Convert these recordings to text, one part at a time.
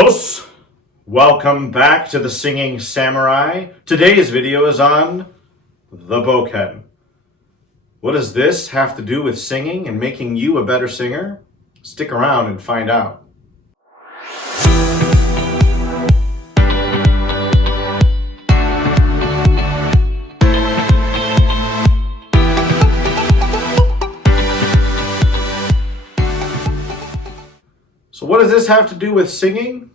Os, welcome back to the Singing Samurai. Today's video is on the bokken. What does this have to do with singing and making you a better singer? Stick around and find out. So what does this have to do with singing?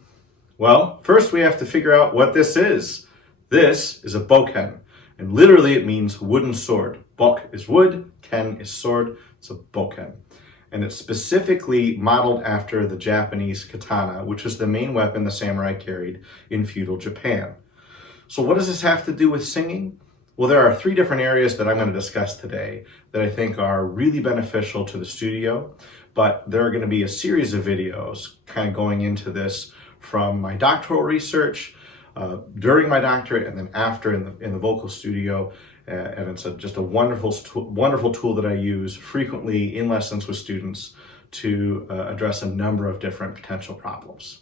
Well, first we have to figure out what this is. This is a bokken, and literally it means wooden sword. Bok is wood, ken is sword, it's a bokken. And it's specifically modeled after the Japanese katana, which was the main weapon the samurai carried in feudal Japan. So what does this have to do with singing? Well, there are three different areas that I'm going to discuss today that I think are really beneficial to the studio, but there are going to be a series of videos kind of going into this from my doctoral research, during my doctorate, and then after in the vocal studio. And it's just a wonderful tool that I use frequently in lessons with students to address a number of different potential problems.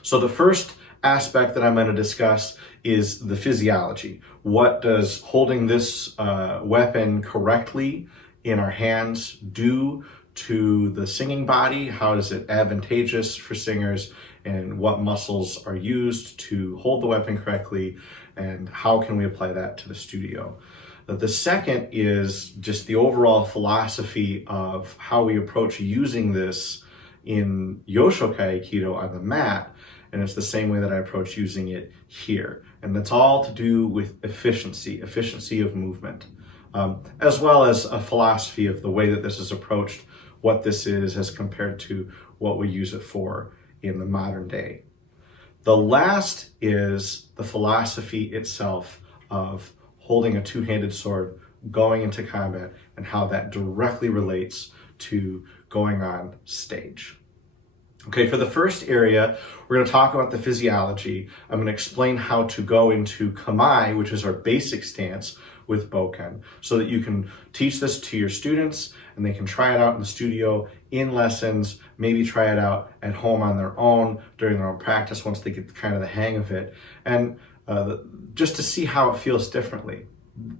So the first aspect that I'm going to discuss is the physiology. What does holding this weapon correctly in our hands do to the singing body? How is it advantageous for singers? And what muscles are used to hold the weapon correctly? And how can we apply that to the studio? The second is just the overall philosophy of how we approach using this in Yoshokai Aikido on the mat. And it's the same way that I approach using it here. And that's all to do with efficiency of movement, as well as a philosophy of the way that this is approached, what this is as compared to what we use it for in the modern day. The last is the philosophy itself of holding a two-handed sword, going into combat, and how that directly relates to going on stage. Okay, for the first area, we're going to talk about the physiology. I'm going to explain how to go into kamae, which is our basic stance with bokken, so that you can teach this to your students and they can try it out in the studio, in lessons, maybe try it out at home on their own during their own practice once they get kind of the hang of it, and just to see how it feels differently.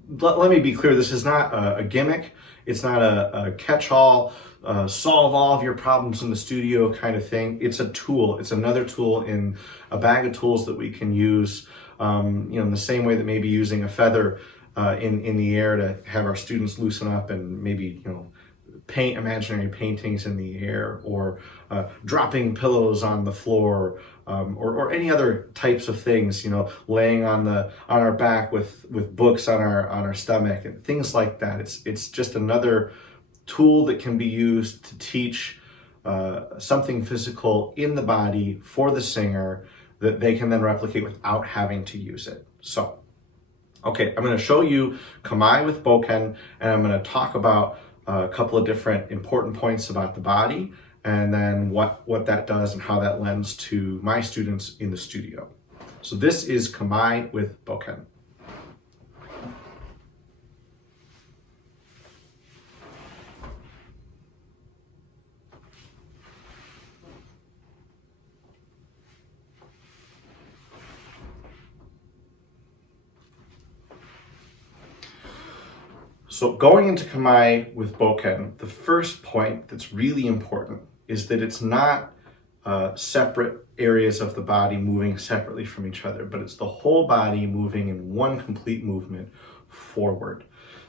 Let me be clear, this is not a gimmick. It's not a catch-all, solve all of your problems in the studio kind of thing. It's a tool. It's another tool in a bag of tools that we can use, in the same way that maybe using a feather in the air to have our students loosen up and maybe, paint imaginary paintings in the air, or dropping pillows on the floor, or any other types of things, laying on our back with books on our stomach and things like that. It's just another tool that can be used to teach something physical in the body for the singer that they can then replicate without having to use it. So, okay, I'm going to show you kamae with bokken, and I'm going to talk about a couple of different important points about the body, and then what that does and how that lends to my students in the studio. So this is kamae with bokken. So going into kamae with bokken, the first point that's really important is that it's not separate areas of the body moving separately from each other, but it's the whole body moving in one complete movement forward.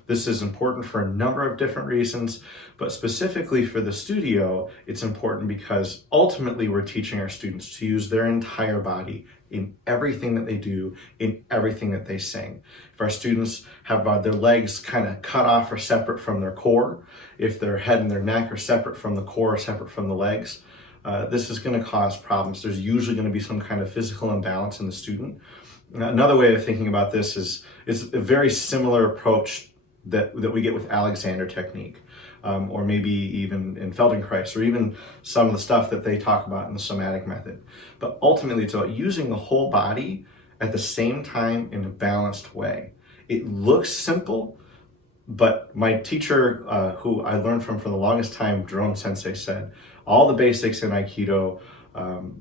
This is important for a number of different reasons, but specifically for the studio, it's important because ultimately we're teaching our students to use their entire body in everything that they do, in everything that they sing. If our students have their legs kind of cut off or separate from their core, if their head and their neck are separate from the core or separate from the legs, this is going to cause problems. There's usually going to be some kind of physical imbalance in the student. Another way of thinking about this is a very similar approach that we get with Alexander technique, or maybe even in Feldenkrais, or even some of the stuff that they talk about in the somatic method. But ultimately, it's about using the whole body at the same time in a balanced way. It looks simple, but my teacher, who I learned from for the longest time, Jerome Sensei, said all the basics in Aikido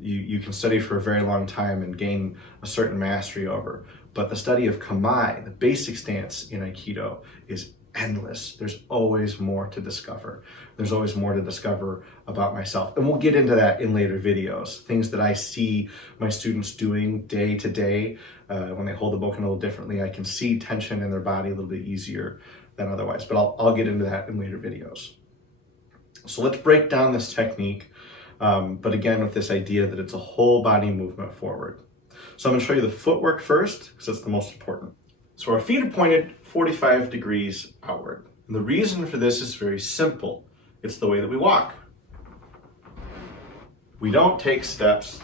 you can study for a very long time and gain a certain mastery over. But the study of kamae, the basic stance in Aikido, is endless. There's always more to discover. There's always more to discover about myself. And we'll get into that in later videos. Things that I see my students doing day to day, when they hold the bokken a little differently, I can see tension in their body a little bit easier than otherwise. But I'll get into that in later videos. So let's break down this technique, but again with this idea that it's a whole body movement forward. So I'm going to show you the footwork first, because that's the most important. So our feet are pointed 45 degrees outward. And the reason for this is very simple. It's the way that we walk. We don't take steps.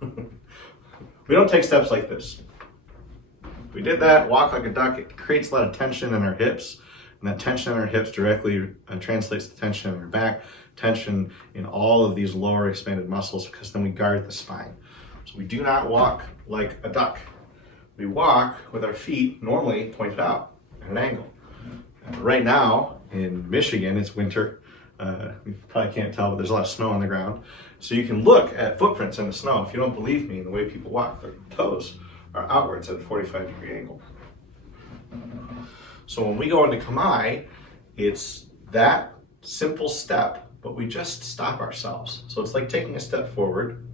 We don't take steps like this. If we did that, walk like a duck, it creates a lot of tension in our hips. And that tension in our hips directly translates to tension in our back, tension in all of these lower expanded muscles, because then we guard the spine. So we do not walk like a duck. We walk with our feet normally pointed out at an angle. Right now in Michigan, it's winter. You probably can't tell, but there's a lot of snow on the ground. So you can look at footprints in the snow. If you don't believe me in the way people walk, their toes are outwards at a 45-degree angle. So when we go into kamae, it's that simple step, but we just stop ourselves. So it's like taking a step forward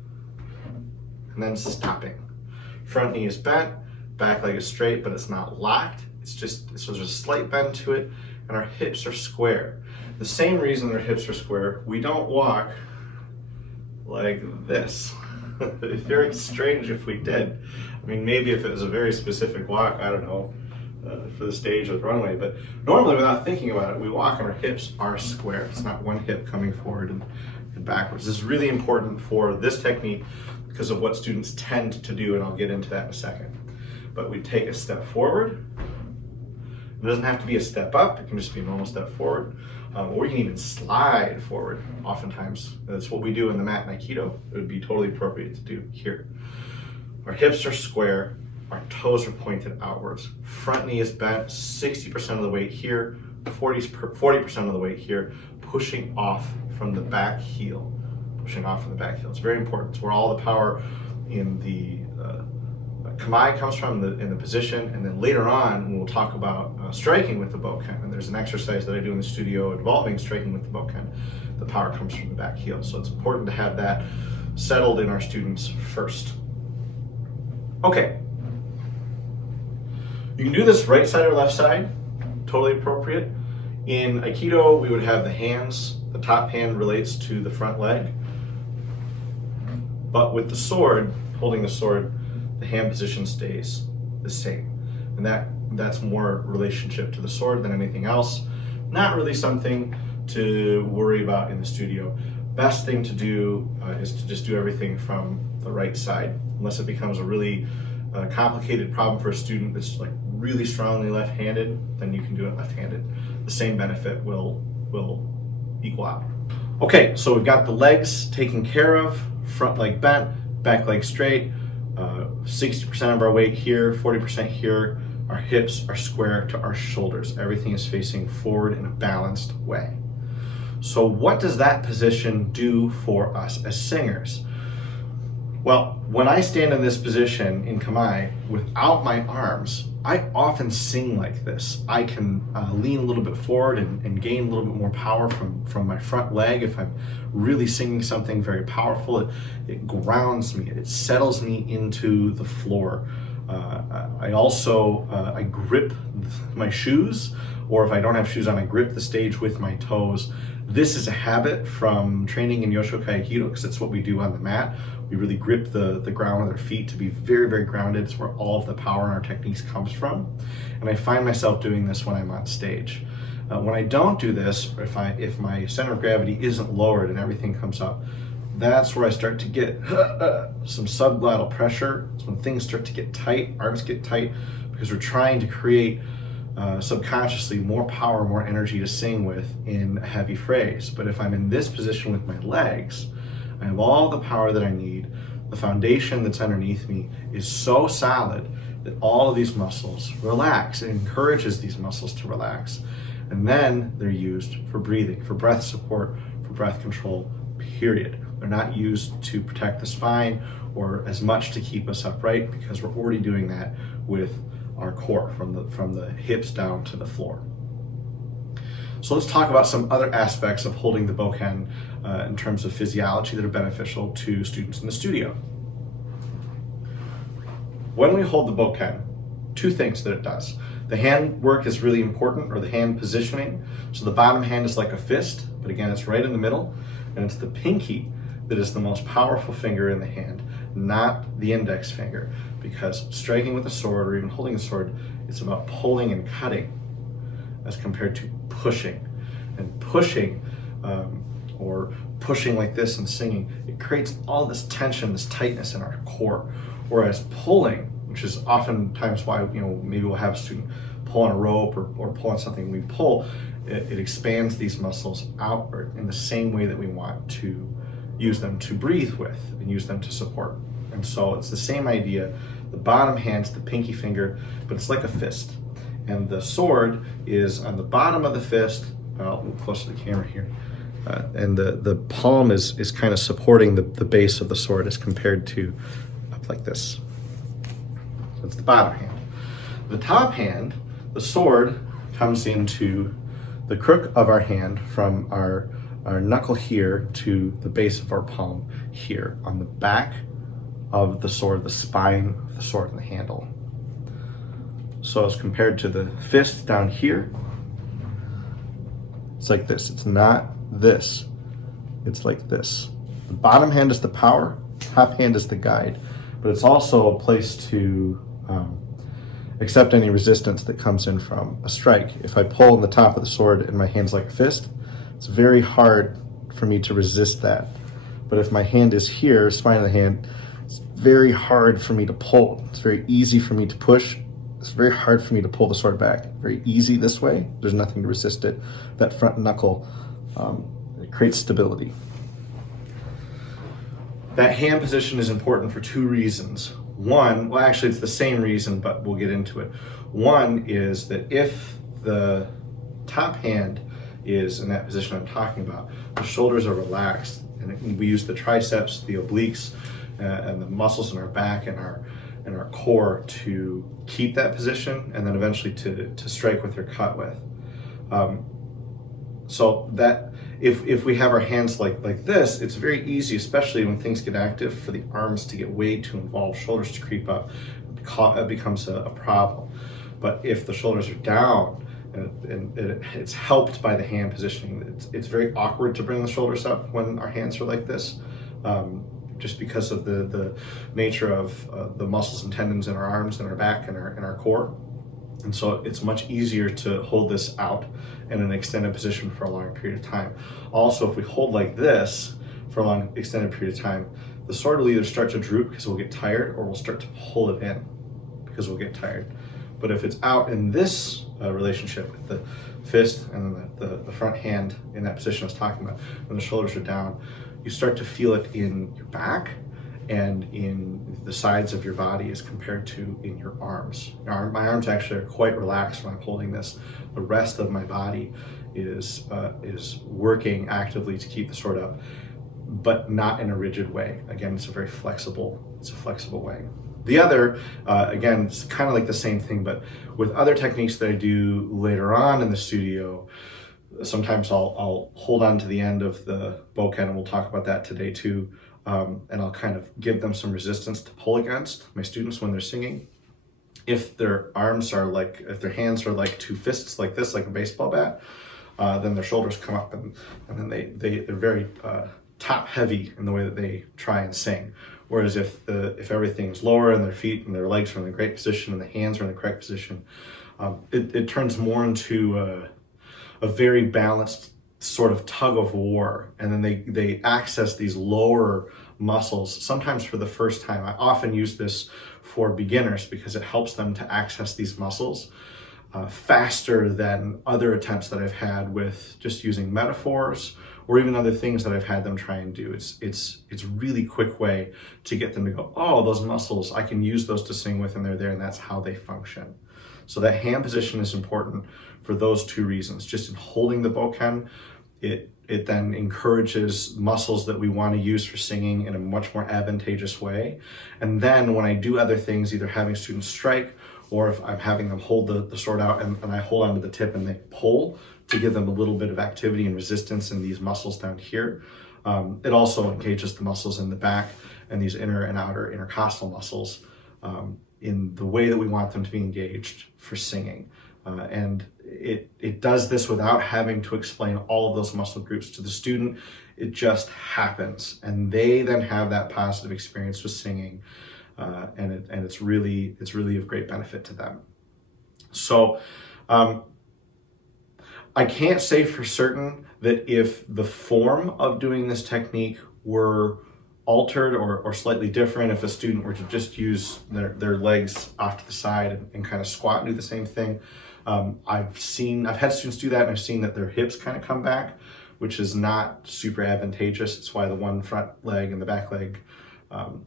and then stopping. Front knee is bent, back leg is straight, but it's not locked. So there's a slight bend to it, and our hips are square. The same reason our hips are square, we don't walk like this. It's very strange if we did. I mean, maybe if it was a very specific walk, I don't know, for the stage or the runway, but normally without thinking about it, we walk and our hips are square. It's not one hip coming forward and backwards. This is really important for this technique because of what students tend to do, and I'll get into that in a second. But we take a step forward. It doesn't have to be a step up, it can just be a normal step forward. Or we can even slide forward oftentimes. That's what we do in the mat in Aikido. It would be totally appropriate to do here. Our hips are square, our toes are pointed outwards. Front knee is bent 60% of the weight here, 40% of the weight here, pushing off from the back heel. Pushing off from the back heel. It's very important. It's where all the power in the kamae comes from in the position, and then later on we'll talk about striking with the bokken. And there's an exercise that I do in the studio involving striking with the bokken. The power comes from the back heel. So it's important to have that settled in our students first. Okay. You can do this right side or left side, totally appropriate. In Aikido, we would have the hands, the top hand relates to the front leg. But with the sword, holding the sword, the hand position stays the same. And that's more relationship to the sword than anything else. Not really something to worry about in the studio. Best thing to do is to just do everything from the right side, unless it becomes a really complicated problem for a student that's like really strongly left-handed, then you can do it left-handed. The same benefit will equal out. Okay, so we've got the legs taken care of, front leg bent, back leg straight, 60% of our weight here, 40% here. Our hips are square to our shoulders. Everything is facing forward in a balanced way. So what does that position do for us as singers? Well, when I stand in this position in kamae without my arms, I often sing like this. I can lean a little bit forward and gain a little bit more power from my front leg. If I'm really singing something very powerful, it grounds me, it settles me into the floor. I also grip my shoes, or if I don't have shoes on, I grip the stage with my toes. This is a habit from training in Yoshokai Aikido, because it's what we do on the mat. We really grip the ground with our feet to be very, very grounded. It's where all of the power in our techniques comes from. And I find myself doing this when I'm on stage. When I don't do this, or if my center of gravity isn't lowered and everything comes up, that's where I start to get some subglottal pressure. It's when things start to get tight, arms get tight, because we're trying to create subconsciously more power, more energy to sing with in a heavy phrase. But if I'm in this position with my legs, I have all the power that I need. The foundation that's underneath me is so solid that all of these muscles relax. It encourages these muscles to relax. And then they're used for breathing, for breath support, for breath control, period. They're not used to protect the spine or as much to keep us upright, because we're already doing that with our core from the hips down to the floor. So let's talk about some other aspects of holding the bokken in terms of physiology that are beneficial to students in the studio. When we hold the bokken, two things that it does. The hand work is really important, or the hand positioning. So the bottom hand is like a fist, but again, it's right in the middle, and it's the pinky that is the most powerful finger in the hand, not the index finger, because striking with a sword or even holding a sword, it's about pulling and cutting as compared to pushing. And pushing, or pushing like this and singing, it creates all this tension, this tightness in our core. Whereas pulling, which is oftentimes why, maybe we'll have a student pull on a rope or pull on something, we pull, it expands these muscles outward in the same way that we want to use them to breathe with and use them to support. And so it's the same idea. The bottom hand's the pinky finger, but it's like a fist. And the sword is on the bottom of the fist. I'll move close to the camera here. And the palm is kind of supporting the base of the sword as compared to up like this. So it's the bottom hand. The top hand, the sword, comes into the crook of our hand from our knuckle here to the base of our palm here on the back of the sword, the spine of the sword and the handle. So as compared to the fist down here, it's like this. It's not this. It's like this. The bottom hand is the power, top hand is the guide, but it's also a place to accept any resistance that comes in from a strike. If I pull on the top of the sword and my hand's like a fist, it's very hard for me to resist that. But if my hand is here, spine of the hand, it's very hard for me to pull. It's very easy for me to push. It's very hard for me to pull the sword back. Very easy this way. There's nothing to resist it. That front knuckle, it creates stability. That hand position is important for two reasons. One, well actually it's the same reason, but we'll get into it. One is that if the top hand is in that position I'm talking about, the shoulders are relaxed, and we use the triceps, the obliques, and the muscles in our back and our core to keep that position, and then eventually to strike with or cut with. So that if we have our hands like this, it's very easy, especially when things get active, for the arms to get way too involved, shoulders to creep up. It becomes a problem. But if the shoulders are down, and it's helped by the hand positioning, it's very awkward to bring the shoulders up when our hands are like this, just because of the nature of the muscles and tendons in our arms and our back and our core. And so it's much easier to hold this out in an extended position for a long period of time. Also, if we hold like this for a long extended period of time, the sword will either start to droop because we'll get tired, or we'll start to pull it in because we'll get tired. But if it's out in this relationship with the fist and the front hand in that position I was talking about, when the shoulders are down, you start to feel it in your back and in the sides of your body as compared to in your arms. My arms actually are quite relaxed when I'm holding this. The rest of my body is working actively to keep the sword up, but not in a rigid way. Again, it's a flexible way. The other, again, it's kind of like the same thing, but with other techniques that I do later on in the studio, sometimes I'll hold on to the end of the bokken, and we'll talk about that today too. And I'll kind of give them some resistance to pull against my students when they're singing. If their hands are like two fists like this, like a baseball bat, then their shoulders come up and then they're very top heavy in the way that they try and sing. Whereas if everything's lower and their feet and their legs are in the great position and the hands are in the correct position, it turns more into a very balanced sort of tug of war, and then they access these lower muscles sometimes for the first time. I often use this for beginners because it helps them to access these muscles faster than other attempts that I've had with just using metaphors or even other things that I've had them try and do. It's a really quick way to get them to go, oh, those muscles, I can use those to sing with, and they're there, and that's how they function. So that hand position is important for those two reasons. Just in holding the bokken, it then encourages muscles that we want to use for singing in a much more advantageous way. And then when I do other things, either having students strike, or if I'm having them hold the sword out and I hold onto the tip and they pull to give them a little bit of activity and resistance in these muscles down here, it also engages the muscles in the back and these inner and outer intercostal muscles in the way that we want them to be engaged for singing. And it does this without having to explain all of those muscle groups to the student. It just happens, and they then have that positive experience with singing, and it's really of great benefit to them. So I can't say for certain that if the form of doing this technique were altered or slightly different, if a student were to just use their legs off to the side and kind of squat and do the same thing. I've had students do that, and I've seen that their hips kind of come back, which is not super advantageous. It's why the one front leg and the back leg,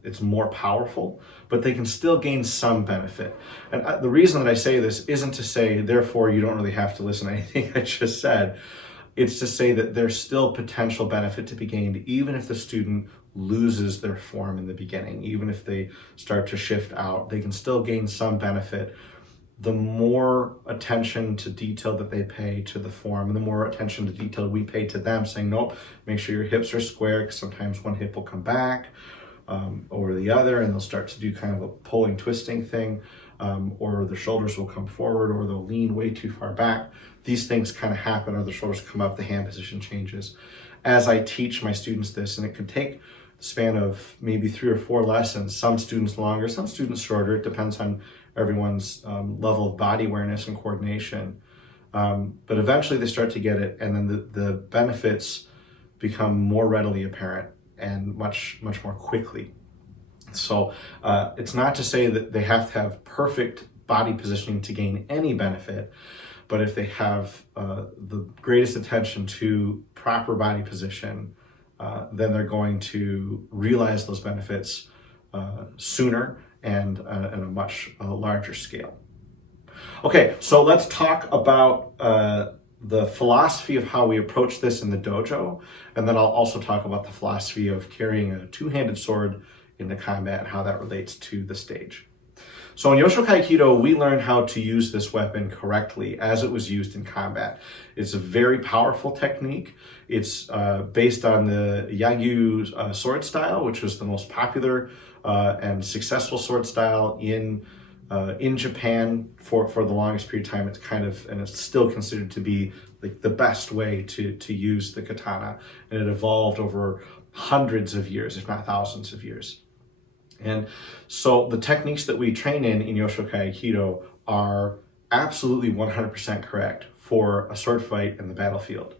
it's more powerful, but they can still gain some benefit. And the reason that I say this isn't to say, therefore, you don't really have to listen to anything I just said. It's to say that there's still potential benefit to be gained, even if the student loses their form in the beginning. Even if they start to shift out, they can still gain some benefit. The more attention to detail that they pay to the form, and the more attention to detail we pay to them, saying, nope, make sure your hips are square, because sometimes one hip will come back over the other, and they'll start to do kind of a pulling, twisting thing, or the shoulders will come forward, or they'll lean way too far back. These things kind of happen, or the shoulders come up, the hand position changes. As I teach my students this, and it can take the span of maybe 3 or 4 lessons, some students longer, some students shorter, it depends on everyone's level of body awareness and coordination. But eventually they start to get it, and then the benefits become more readily apparent and much more quickly. So it's not to say that they have to have perfect body positioning to gain any benefit, but if they have the greatest attention to proper body position, then they're going to realize those benefits sooner and at a much larger scale. Okay, so let's talk about the philosophy of how we approach this in the dojo, and then I'll also talk about the philosophy of carrying a two-handed sword in the combat and how that relates to the stage. So in Yoshokai Aikido, we learn how to use this weapon correctly as it was used in combat. It's a very powerful technique. It's based on the Yagyu sword style, which was the most popular and successful sword style in Japan for the longest period of time. It's kind of, and it's still considered to be like the best way to use the katana. And it evolved over hundreds of years, if not thousands of years. And so the techniques that we train in Yoshokai Aikido are absolutely 100% correct for a sword fight in the battlefield.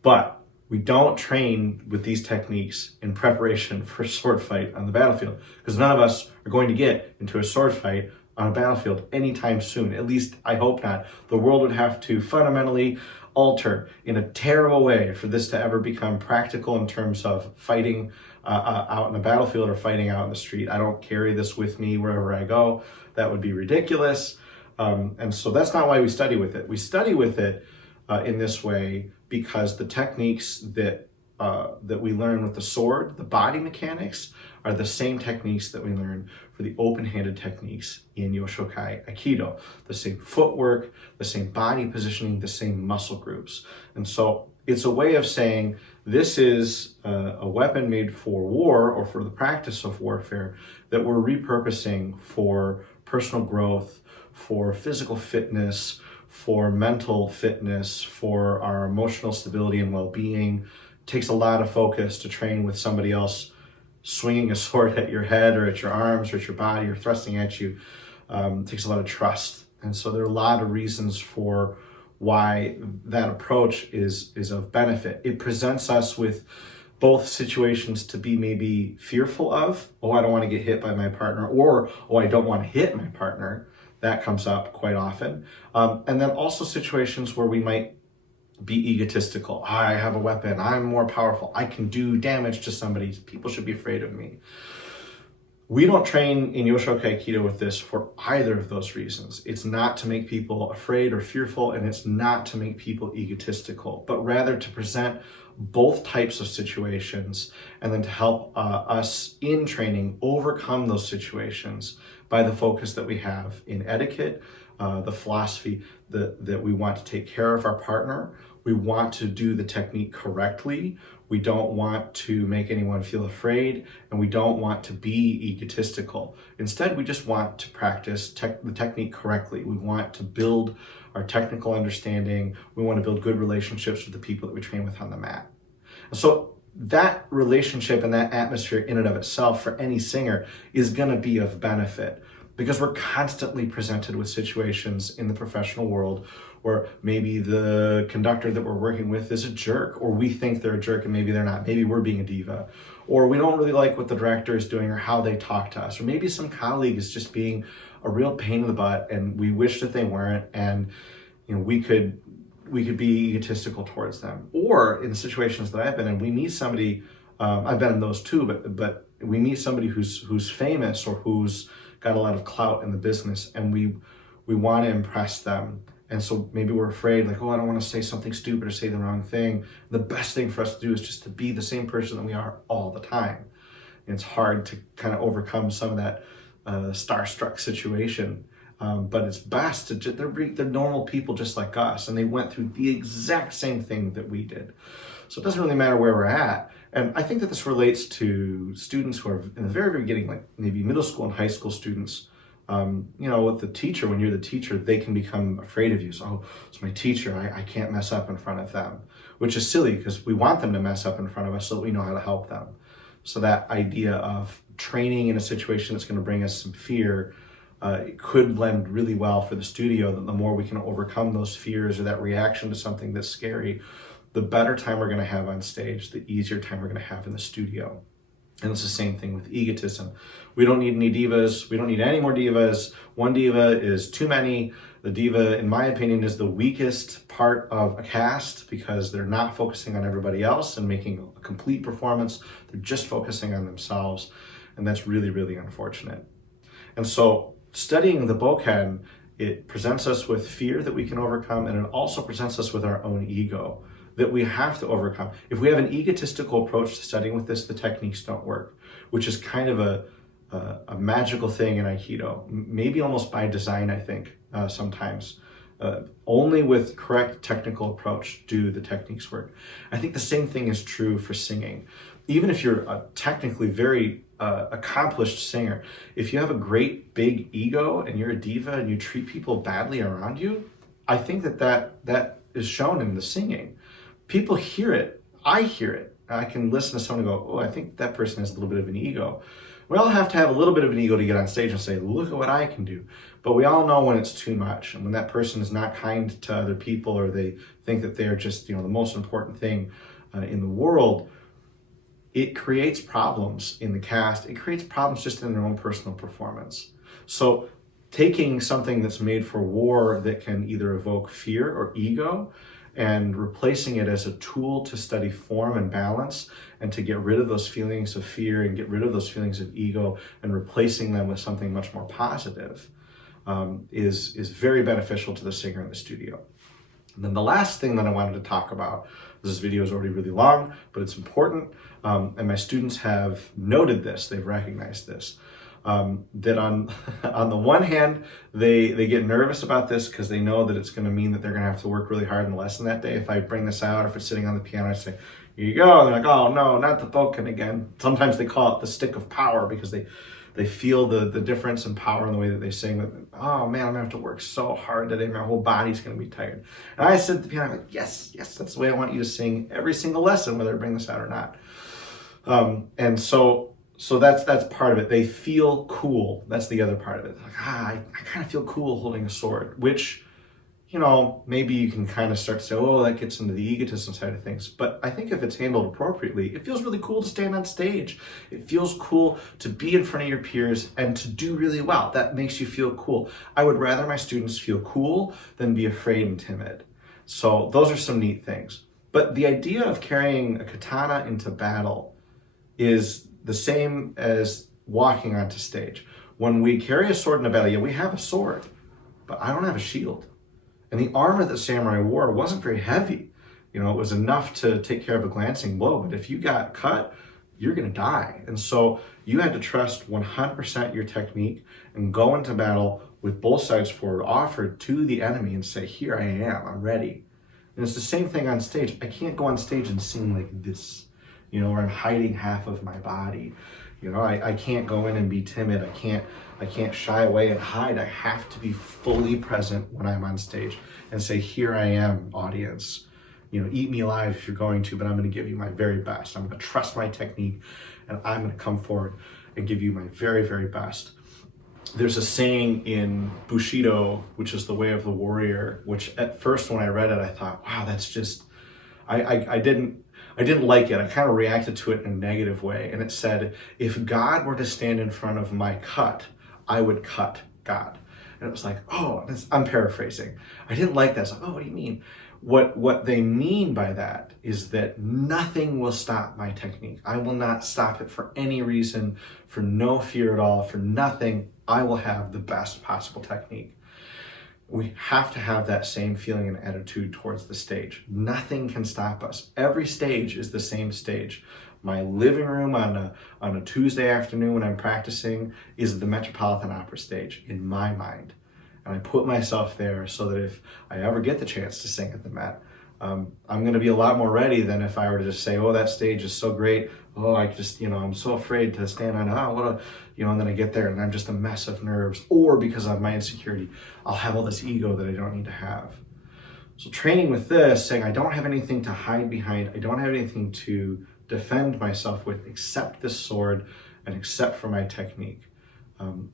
But we don't train with these techniques in preparation for a sword fight on the battlefield, because none of us are going to get into a sword fight on a battlefield anytime soon. At least I hope not. The world would have to fundamentally alter in a terrible way for this to ever become practical in terms of fighting out in the battlefield or fighting out in the street. I don't carry this with me wherever I go. That would be ridiculous. And so that's not why we study with it. We study with it in this way because the techniques that we learn with the sword, the body mechanics, are the same techniques that we learn for the open-handed techniques in Yoshokai Aikido. The same footwork, the same body positioning, the same muscle groups. And so it's a way of saying this is a weapon made for war or for the practice of warfare that we're repurposing for personal growth, for physical fitness, for mental fitness, for our emotional stability and well-being. It takes a lot of focus to train with somebody else swinging a sword at your head or at your arms or at your body or thrusting at you. It takes a lot of trust. And so there are a lot of reasons for why that approach is of benefit. It presents us with both situations to be maybe fearful of, oh, I don't want to get hit by my partner, or, oh, I don't want to hit my partner. That comes up quite often. And then also situations where we might be egotistical. I have a weapon. I'm more powerful. I can do damage to somebody. People should be afraid of me. We don't train in Yoshokai Aikido with this for either of those reasons. It's not to make people afraid or fearful, and it's not to make people egotistical, but rather to present both types of situations and then to help us in training overcome those situations by the focus that we have in etiquette, the philosophy that we want to take care of our partner. We want to do the technique correctly. We don't want to make anyone feel afraid, and we don't want to be egotistical. Instead, we just want to practice the technique correctly. We want to build our technical understanding. We want to build good relationships with the people that we train with on the mat. And so that relationship and that atmosphere in and of itself for any singer is going to be of benefit, because we're constantly presented with situations in the professional world where maybe the conductor that we're working with is a jerk, or we think they're a jerk and maybe they're not. Maybe we're being a diva, or we don't really like what the director is doing or how they talk to us, or maybe some colleague is just being a real pain in the butt and we wish that they weren't, and we could be egotistical towards them. Or in situations that I've been in, we meet somebody, I've been in those too, but we meet somebody who's famous or who's got a lot of clout in the business, and we want to impress them. And so maybe we're afraid, like, oh, I don't want to say something stupid or say the wrong thing. The best thing for us to do is just to be the same person that we are all the time. And it's hard to kind of overcome some of that starstruck situation. But it's best to they're normal people just like us, and they went through the exact same thing that we did. So it doesn't really matter where we're at. And I think that this relates to students who are in the very, very beginning, like maybe middle school and high school students. With the teacher, when you're the teacher, they can become afraid of you. So, oh, it's my teacher, I can't mess up in front of them, which is silly because we want them to mess up in front of us so that we know how to help them. So that idea of training in a situation that's going to bring us some fear, it could lend really well for the studio, that the more we can overcome those fears or that reaction to something that's scary, the better time we're going to have on stage, the easier time we're going to have in the studio. And it's the same thing with egotism. We don't need any divas. We don't need any more divas. One diva is too many. The diva, in my opinion, is the weakest part of a cast because they're not focusing on everybody else and making a complete performance. They're just focusing on themselves. And that's really, really unfortunate. And so studying the bokken, it presents us with fear that we can overcome, and it also presents us with our own ego that we have to overcome. If we have an egotistical approach to studying with this, the techniques don't work, which is kind of a magical thing in Aikido, maybe almost by design, I think, sometimes. Only with correct technical approach do the techniques work. I think the same thing is true for singing. Even if you're a technically very accomplished singer, if you have a great big ego and you're a diva and you treat people badly around you, I think that is shown in the singing. People hear it. I hear it. I can listen to someone and go, oh, I think that person has a little bit of an ego. We all have to have a little bit of an ego to get on stage and say, look at what I can do. But we all know when it's too much, and when that person is not kind to other people, or they think that they're just, the most important thing in the world, it creates problems in the cast. It creates problems just in their own personal performance. So taking something that's made for war that can either evoke fear or ego and replacing it as a tool to study form and balance and to get rid of those feelings of fear and get rid of those feelings of ego and replacing them with something much more positive is very beneficial to the singer in the studio. And then the last thing that I wanted to talk about, this video is already really long, but it's important, and my students have noted this, they've recognized this, that on the one hand, they get nervous about this because they know that it's going to mean that they're going to have to work really hard in the lesson that day. If I bring this out, or if it's sitting on the piano, I say, here you go. And they're like, oh no, not the bokken again. Sometimes they call it the stick of power because they feel the difference in power in the way that they sing. That, oh man, I'm going to have to work so hard today. My whole body's going to be tired. And I sit at the piano, I'm like, yes, that's the way I want you to sing every single lesson, whether I bring this out or not. And so that's part of it. They feel cool. That's the other part of it. Like, I kind of feel cool holding a sword, which, maybe you can kind of start to say, oh, that gets into the egotism side of things. But I think if it's handled appropriately, it feels really cool to stand on stage. It feels cool to be in front of your peers and to do really well. That makes you feel cool. I would rather my students feel cool than be afraid and timid. So those are some neat things. But the idea of carrying a katana into battle is the same as walking onto stage. When we carry a sword in a battle, yeah, we have a sword, but I don't have a shield. And the armor that samurai wore wasn't very heavy. You know, it was enough to take care of a glancing blow, but if you got cut, you're gonna die. And so you had to trust 100% your technique and go into battle with both sides forward, offered to the enemy and say, here I am, I'm ready. And it's the same thing on stage. I can't go on stage and sing like this, you know, or I'm hiding half of my body. You know, I can't go in and be timid. I can't shy away and hide. I have to be fully present when I'm on stage and say, here I am, audience. You know, eat me alive if you're going to, but I'm going to give you my very best. I'm going to trust my technique, and I'm going to come forward and give you my very, very best. There's a saying in Bushido, which is the way of the warrior, which at first when I read it, I thought, wow, that's just, I didn't like it. I kind of reacted to it in a negative way. And it said, if God were to stand in front of my cut, I would cut God. And it was like, oh, I'm paraphrasing. I didn't like that. It's like, oh, what do you mean? What they mean by that is that nothing will stop my technique. I will not stop it for any reason, for no fear at all, for nothing. I will have the best possible technique. We have to have that same feeling and attitude towards the stage. Nothing can stop us. Every stage is the same stage. My living room on a Tuesday afternoon when I'm practicing is the Metropolitan Opera stage in my mind. And I put myself there so that if I ever get the chance to sing at the Met, I'm going to be a lot more ready than if I were to just say, oh, that stage is so great. Oh, I just, you know, I'm so afraid to stand on, and then I get there and I'm just a mess of nerves. Or because of my insecurity, I'll have all this ego that I don't need to have. So training with this, saying I don't have anything to hide behind, I don't have anything to defend myself with except this sword and except for my technique,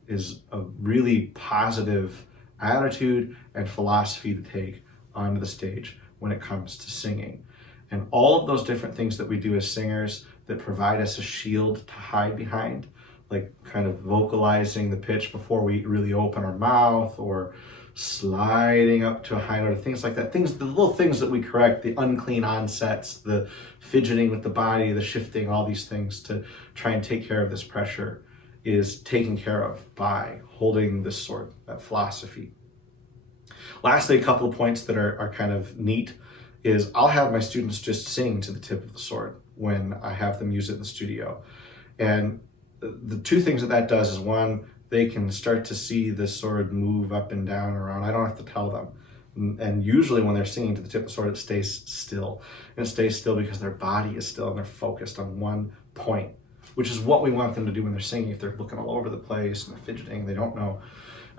is a really positive attitude and philosophy to take onto the stage when it comes to singing. And all of those different things that we do as singers that provide us a shield to hide behind, like kind of vocalizing the pitch before we really open our mouth, or sliding up to a high note, things like that. The little things that we correct, the unclean onsets, the fidgeting with the body, the shifting, all these things to try and take care of this pressure is taken care of by holding this sword, that philosophy. Lastly, a couple of points that are kind of neat is I'll have my students just sing to the tip of the sword when I have them use it in the studio. And the two things that does is, one, they can start to see the sword move up and down around. I don't have to tell them. And usually when they're singing to the tip of the sword, it stays still. And it stays still because their body is still and they're focused on one point, which is what we want them to do when they're singing. If they're looking all over the place and they're fidgeting, they don't know.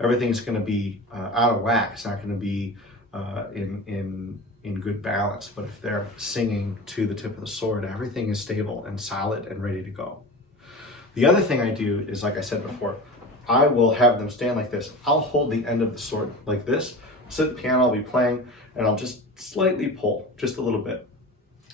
Everything's going to be out of whack. It's not going to be in good balance. But if they're singing to the tip of the sword, everything is stable and solid and ready to go. The other thing I do is, like I said before, I will have them stand like this. I'll hold the end of the sword like this, sit at the piano, I'll be playing, and I'll just slightly pull, just a little bit.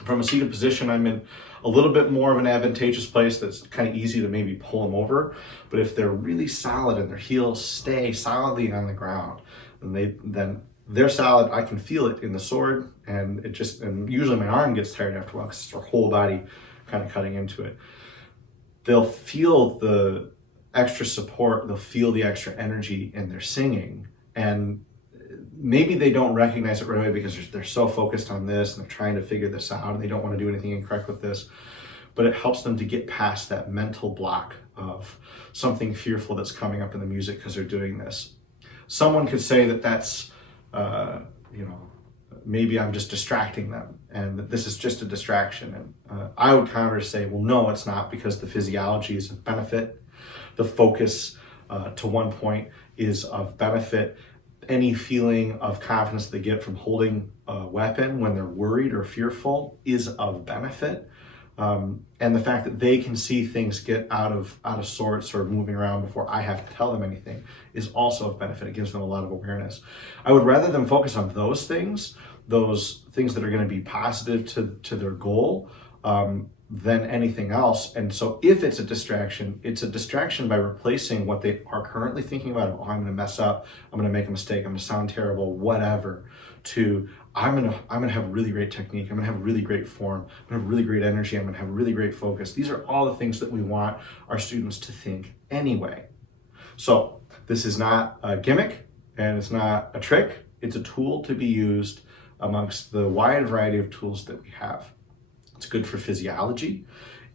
From a seated position, I'm in a little bit more of an advantageous place that's kind of easy to maybe pull them over. But if they're really solid and their heels stay solidly on the ground, then they're solid. I can feel it in the sword, and usually my arm gets tired after a while because it's their whole body kind of cutting into it. They'll feel the extra support, they'll feel the extra energy in their singing, and maybe they don't recognize it right away because they're so focused on this and they're trying to figure this out and they don't want to do anything incorrect with this, but it helps them to get past that mental block of something fearful that's coming up in the music because they're doing this. Someone could say that that's, maybe I'm just distracting them and that this is just a distraction. And I would counter to say, well, no, it's not, because the physiology is of benefit. The focus to one point is of benefit. Any feeling of confidence they get from holding a weapon when they're worried or fearful is of benefit. And the fact that they can see things get out of sorts or moving around before I have to tell them anything is also of benefit. It gives them a lot of awareness. I would rather them focus on those things that are going to be positive to their goal, than anything else. And so if it's a distraction by replacing what they are currently thinking about, oh, I'm going to mess up, I'm going to make a mistake, I'm going to sound terrible, whatever, to I'm going to have really great technique, I'm going to have really great form, I'm going to have really great energy, I'm going to have really great focus. These are all the things that we want our students to think anyway. So this is not a gimmick and it's not a trick. It's a tool to be used amongst the wide variety of tools that we have. It's good for physiology.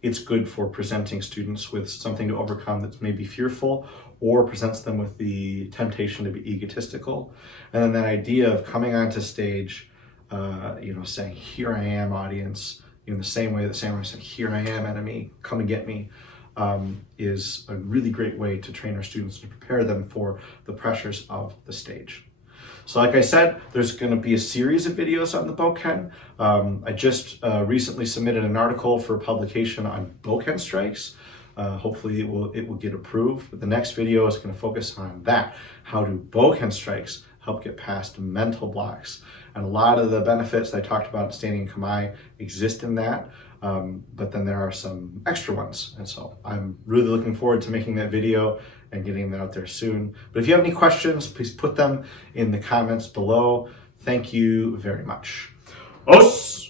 It's good for presenting students with something to overcome that's maybe fearful or presents them with the temptation to be egotistical. And then that idea of coming onto stage, saying, here I am, audience, in the same way saying, here I am, enemy, come and get me, is a really great way to train our students and prepare them for the pressures of the stage. So like I said, there's going to be a series of videos on the bokken. I just recently submitted an article for publication on bokken strikes. Hopefully it will get approved. But the next video is going to focus on that. How do bokken strikes help get past mental blocks? And a lot of the benefits that I talked about in standing kamae exist in that. But then there are some extra ones. And so I'm really looking forward to making that video and getting that out there soon. But if you have any questions, please put them in the comments below. Thank you very much. Os!